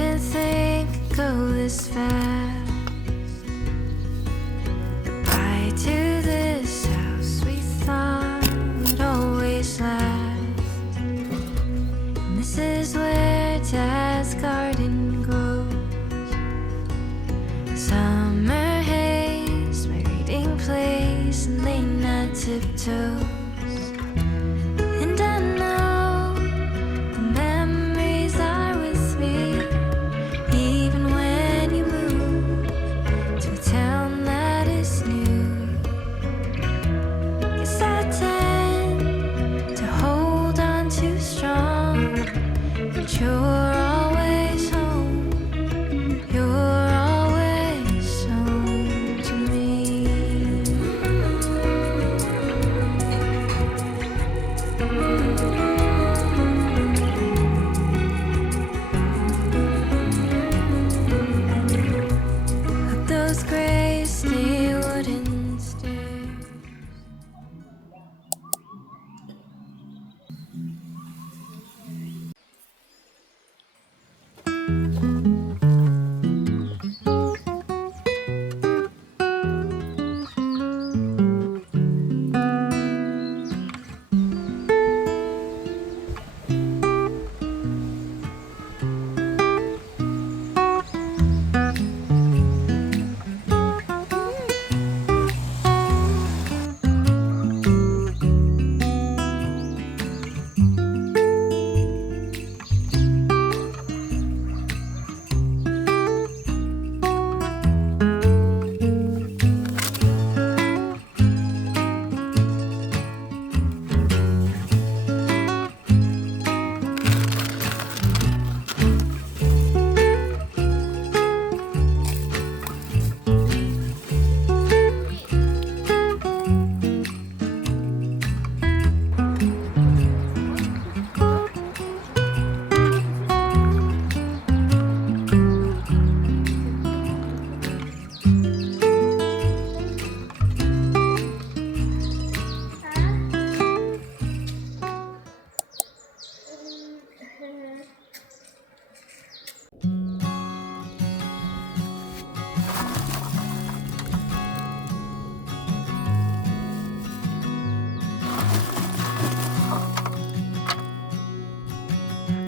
Didn't think it'd go this fast. Goodbye to this house we thought would always last. And this is where Dad's garden grows. Summer haze, my reading place, and late night tiptoes. And I know the memories are with me, even when you move to a town that is new. Guess I tend to hold on too strong, but you're always home. You're always home to me. Up those gray stay wooden stairs.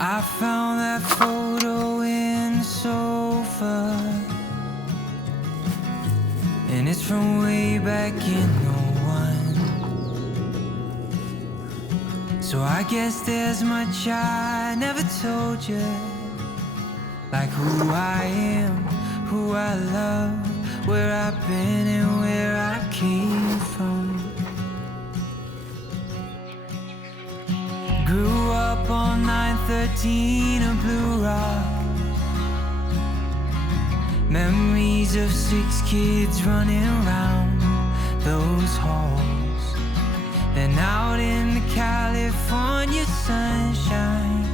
I found that photo in the sofa, and it's from way back in '01. So I guess there's much I never told you, like who I am, who I love, where I've been and where I came from. Grew up on 913 of Blue Rock. Memories of 6 kids running around those halls. Then out in the California sunshine,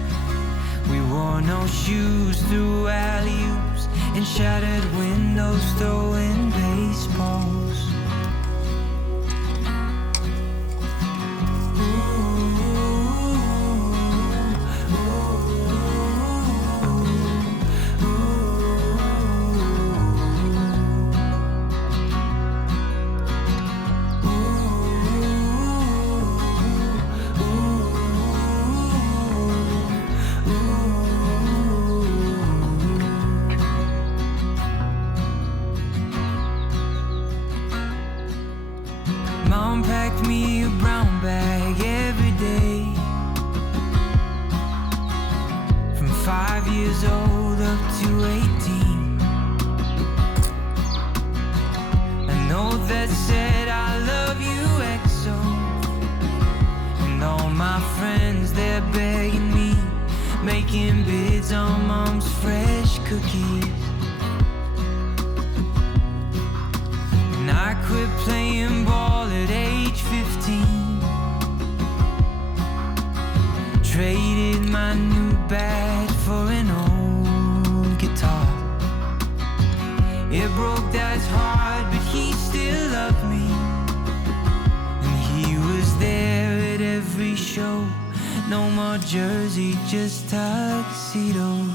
we wore no shoes through alley-oops and shattered windows throwing baseballs. Mom packed me a brown bag every day, from 5 years old up to 18. A note that said I love you XO, and all my friends, they're begging me, making bids on Mom's fresh cookies. And I quit playing ball at age 15, traded my new bat for an old guitar. It broke Dad's heart, but he still loved me, and he was there at every show. No more jersey, just tuxedos.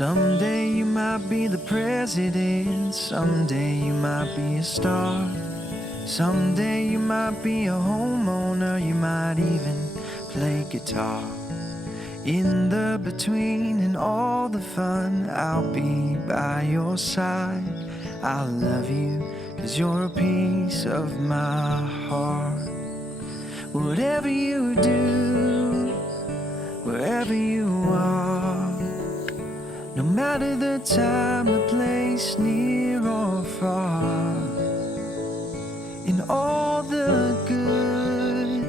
Someday you might be the president, someday you might be a star. Someday you might be a homeowner, you might even play guitar. In the between and all the fun, I'll be by your side. I'll love you, 'cause you're a piece of my heart. Whatever you do, wherever you are, no matter the time, the place, near or far, in all the good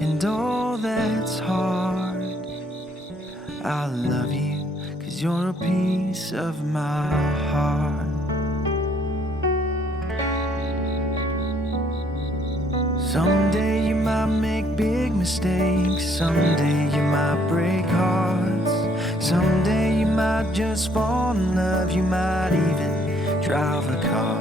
and all that's hard, I love you, 'cause you're a piece of my heart. Someday you might make big mistakes, someday you might break hearts, someday you might just fall in love, you might even drive a car.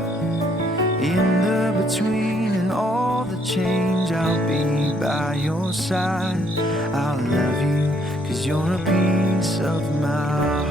In the between and all the change, I'll be by your side. I'll love you, 'cause you're a piece of my